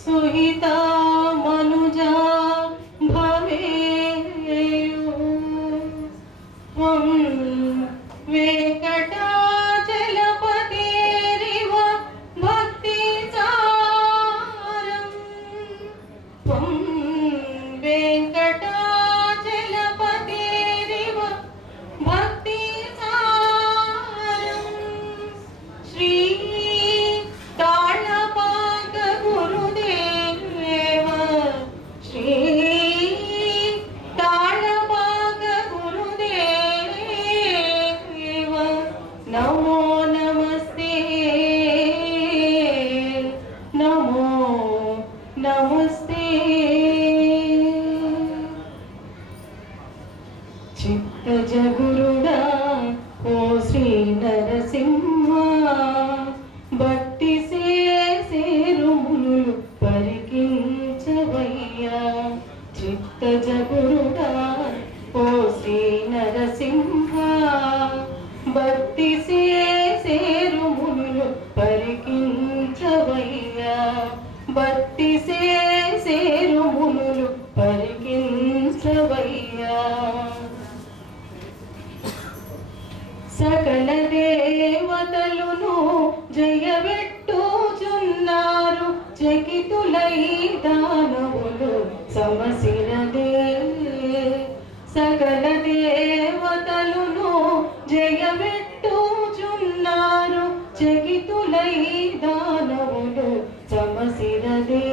सुहिता मनुजा भवेयु त्वं वेङ्कटाचलपतेरिव भक्तिसारं त्वं वेङ्कटाचलपतेरिव भक्तिसारं श्री ताळपाक गुरुदेव श्री ताळपाक गुरुदेव नमो नमस्ते नमो नमस्ते चित्तज गुरुडा ओ श्री नरसिंह భక్తి సేరుములు పరికించవయ్యా చిత్తజ గురుడా ఓ శ్రీ నరసింహ భక్తి సేరుములు పరికించవయ్యా భక్తి సేరుములు పరికించవయ్యా సకల దేవతలును జయబెట్టుచున్నారు చకితులై దానవులు సమసిరదే సకల దేవతలును జయబెట్టుచున్నారు చకితులై దానవులు సమసిరదే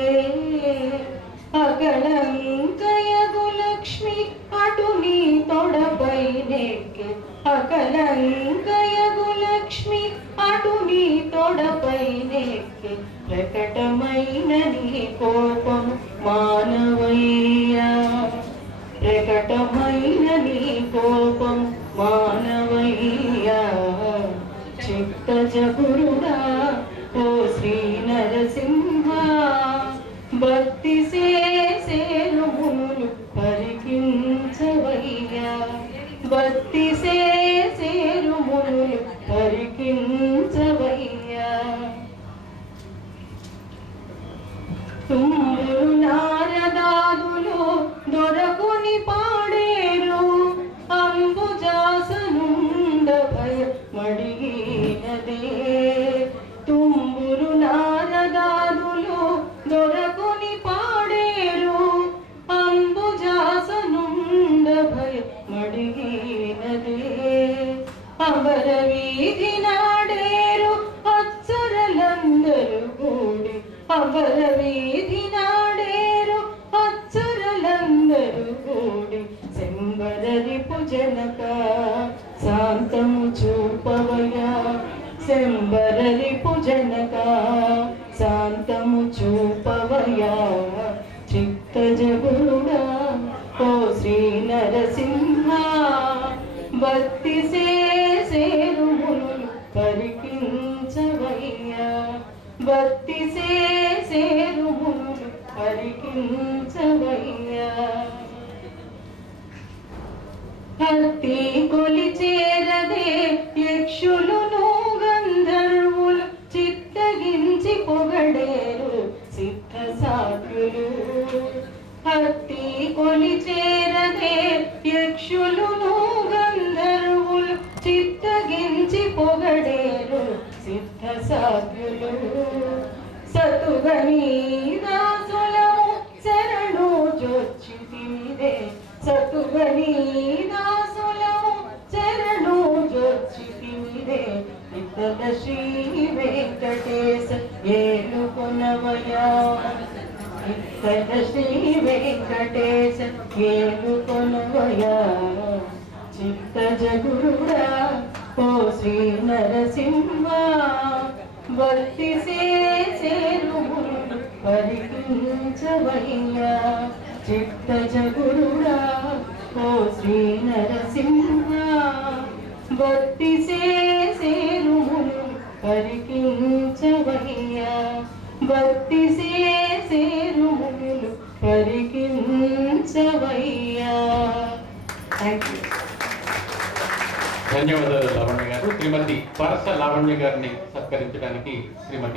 అకళంకయగు లక్ష్మి అటు నీ తొడపై నెక్కి అకళంకయగు లక్ష్మి అటు నీ తొడపై నెక్కి ప్రకటమైన నీ కోపం మానవయ్యా ప్రకటమైన నీ కోపం మానవయ్యా చిత్తజ గురుడా ఓ శ్రీ నరసింహ భక్తి సేరుములు పరికించవయ్యా భక్తి సేరుములు పరికించవయ్యా తుంబురు నారదాదులు దొరకుని పాడేరు అంబుజాసనుండ భయమడిగినదే తుంబురు నారదాదులు దొరకుని పాడేరు అంబుజాసనుండ భయమడిగినదే అమర వీధి నాడేరు అచ్చరలందరు కూడి అమర వీధి నాడేరు అచ్చరలందరు కూడి శంబరరి పుజనక శాంతము చూపవయా శంబరరి పుజనక శాంతము చూపవయా చిత్తజ గురుడా ఓ శ్రీ నరసింహ భక్తి సేరుములు పరికించవయ్యా భక్తి సేరుములు పరికించవయ్యా భక్తి కొలిచేరదే యక్షులును గంధర్వులు చిత్తగించి పొగడేరు సిద్ధ సాధ్యులు భక్తి కొలిచేరదే యక్షులును గంధర్వులు చిత్తగించి పొగడేరు సిద్ధ సాధ్యులు సతుగని దాసులము శరణు జొచ్చితిమిదే సతుగని దాసులము శరణు జొచ్చితిమిదే ఇతర శ్రీ వెంకటేశ ఏలుకొనవయా ఇతర శ్రీ వెంకటేశ ఏలుకొనవయా చిత్తజ గురుడా ఓ శ్రీ నరసింహ భక్తి సేరుములు పరికించవయ్యా చిత్తజ గురుడా ఓ శ్రీ నరసింహ భక్తి సేరుములు పరికించవయ్యా భక్తి సేరుములు పరికించవయ్యా. Thank you. ధన్యవాదాలు లావణ్య గారు. శ్రీమతి పరస లావణ్య గారిని సత్కరించడానికి శ్రీమతి